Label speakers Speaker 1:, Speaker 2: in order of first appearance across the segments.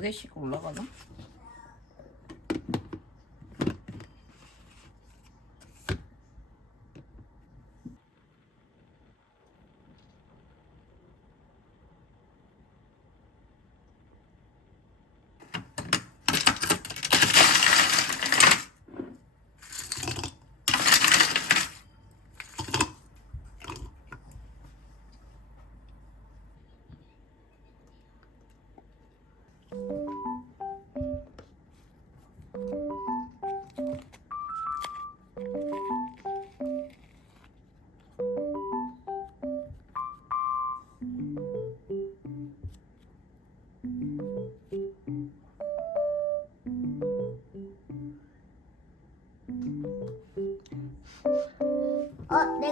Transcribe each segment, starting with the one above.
Speaker 1: 두 개씩 올라가나?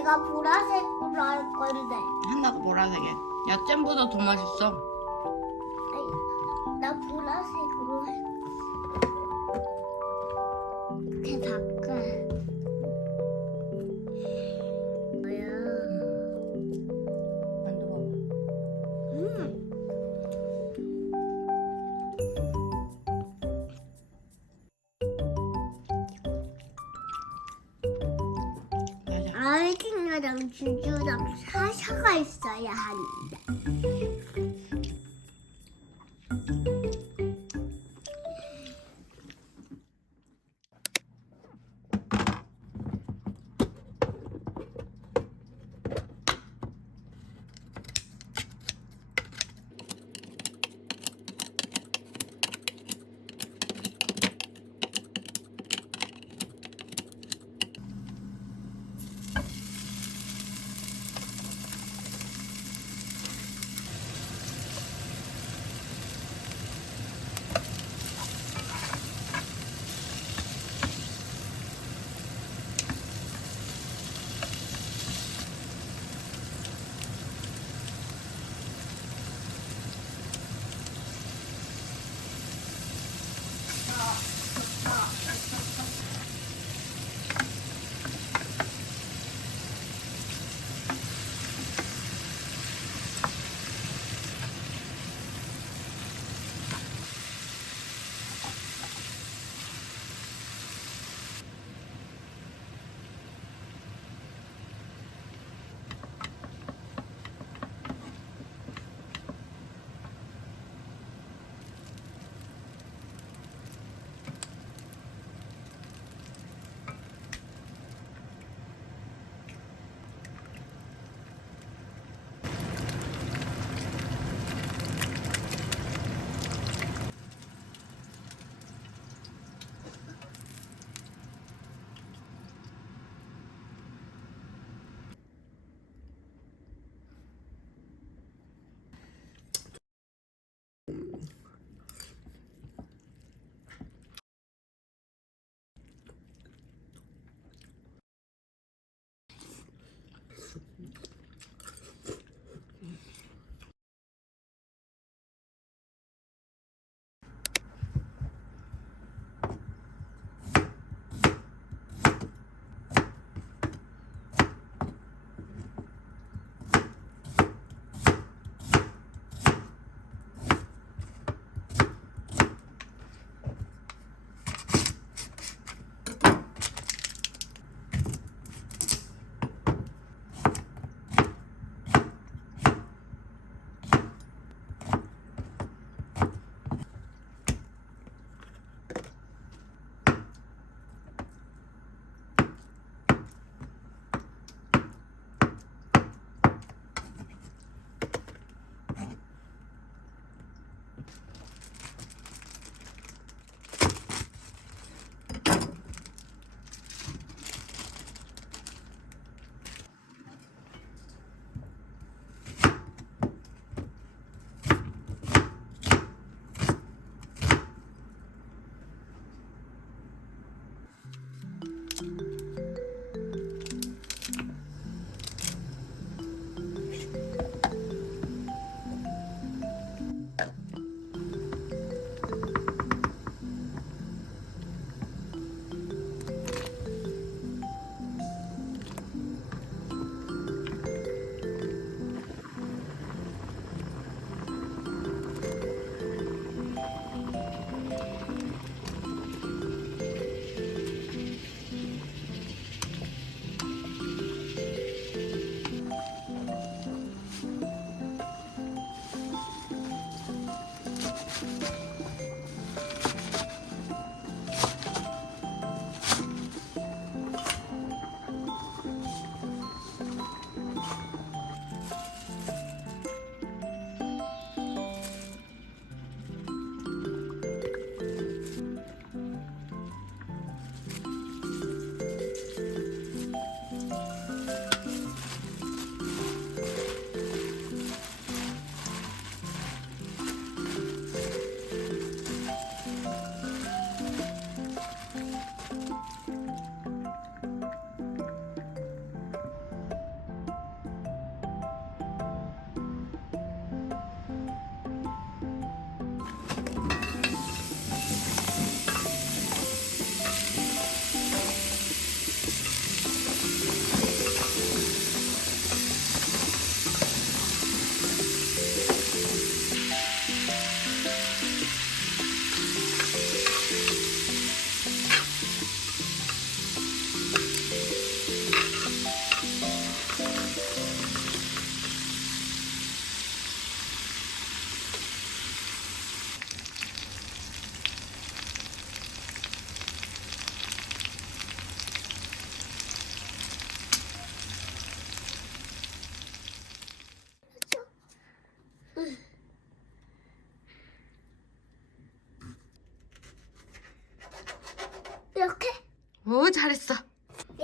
Speaker 2: 내가 보라색으로 할 건데.
Speaker 1: 한나도 보라색에. 야, 잼보다 더 맛있어.
Speaker 2: 아니, 나 보라색으로 할 이렇게 바꿔. 뭐야? 음.
Speaker 1: 맞아.
Speaker 2: 아 이팅이랑 주주랑 사샤가 있어야 하는데.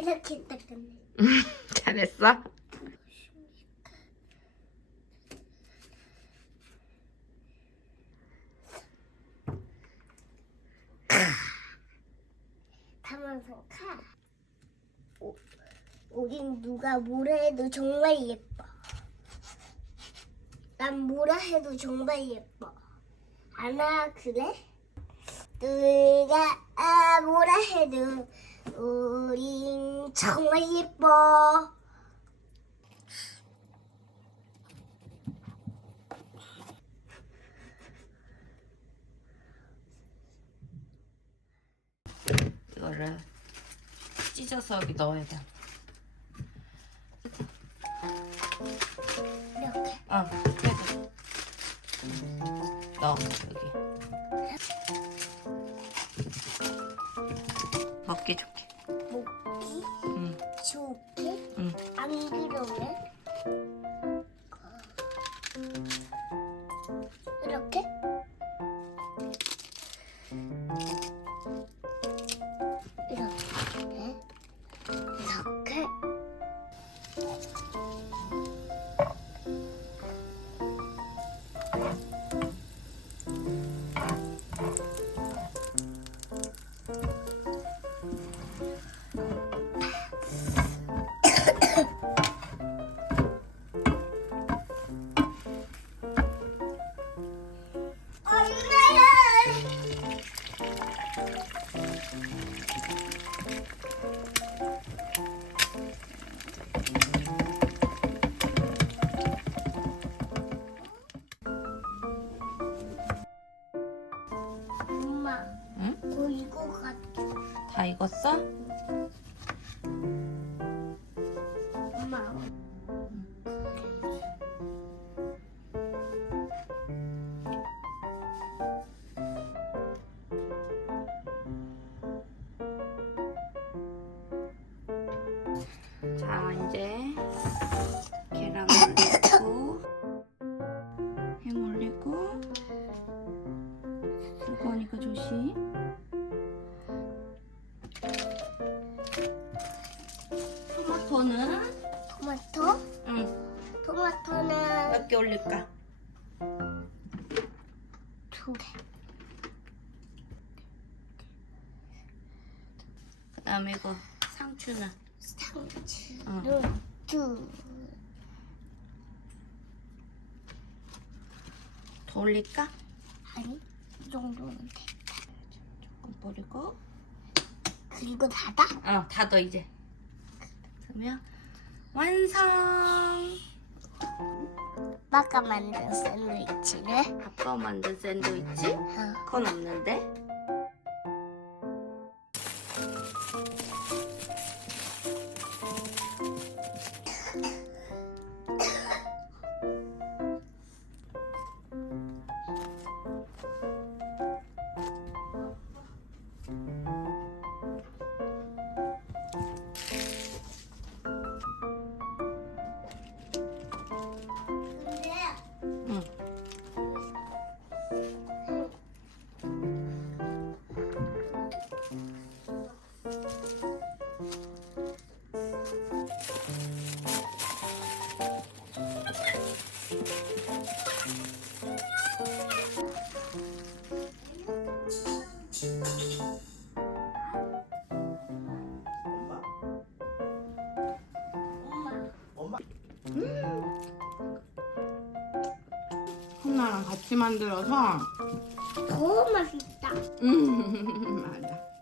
Speaker 2: 이렇게 닦았네.
Speaker 1: 잘했어?
Speaker 2: 우린 누가 뭐라 해도 정말 예뻐. 난 뭐라 해도 정말 예뻐. 아나 그래? 누가 아, 뭐라 해도 우린 정말 예뻐.
Speaker 1: 이거를 찢어서 여기 넣어야 돼.
Speaker 2: 이렇게.
Speaker 1: 어, 그래도 넣어 여기. 먹기 좋게. 다 익었어?
Speaker 2: 엄마
Speaker 1: 자 이제 상추는?
Speaker 2: 상추는
Speaker 1: 두더 올릴까?
Speaker 2: 아니 이 정도는 돼.
Speaker 1: 조금 뿌리고.
Speaker 2: 그리고 닫아?
Speaker 1: 어 닫아 이제. 그러면 완성!
Speaker 2: 아빠가 만든 샌드위치를.
Speaker 1: 아빠 만든 샌드위치?
Speaker 2: 어.
Speaker 1: 그건 없는데 콩나랑 같이 만들어서
Speaker 2: 더 맛있다.
Speaker 1: 음 맞아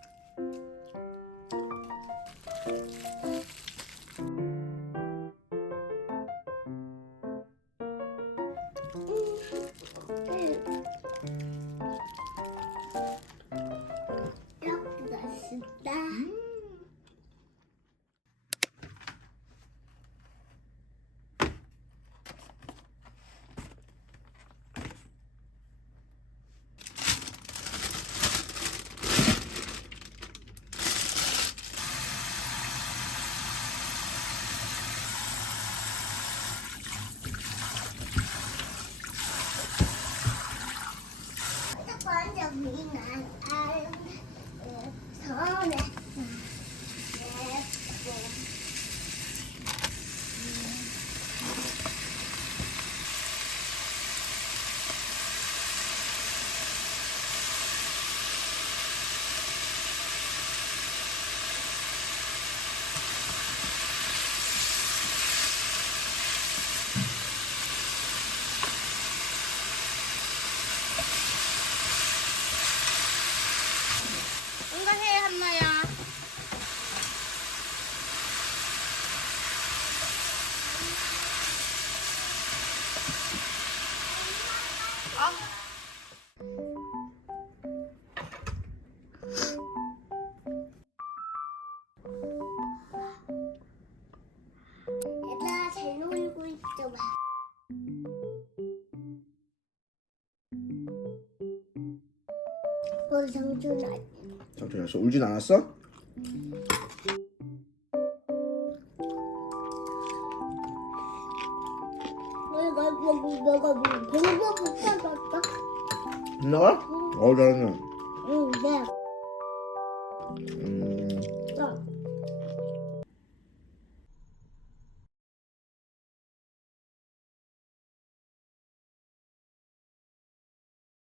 Speaker 2: 어 정준아
Speaker 3: 삼촌 알았어. 울진 않았어?
Speaker 2: 내가 여기 내가 배고파 붙잡았다.
Speaker 3: 너? 어 잘했네.
Speaker 2: 응, 네.
Speaker 3: 음.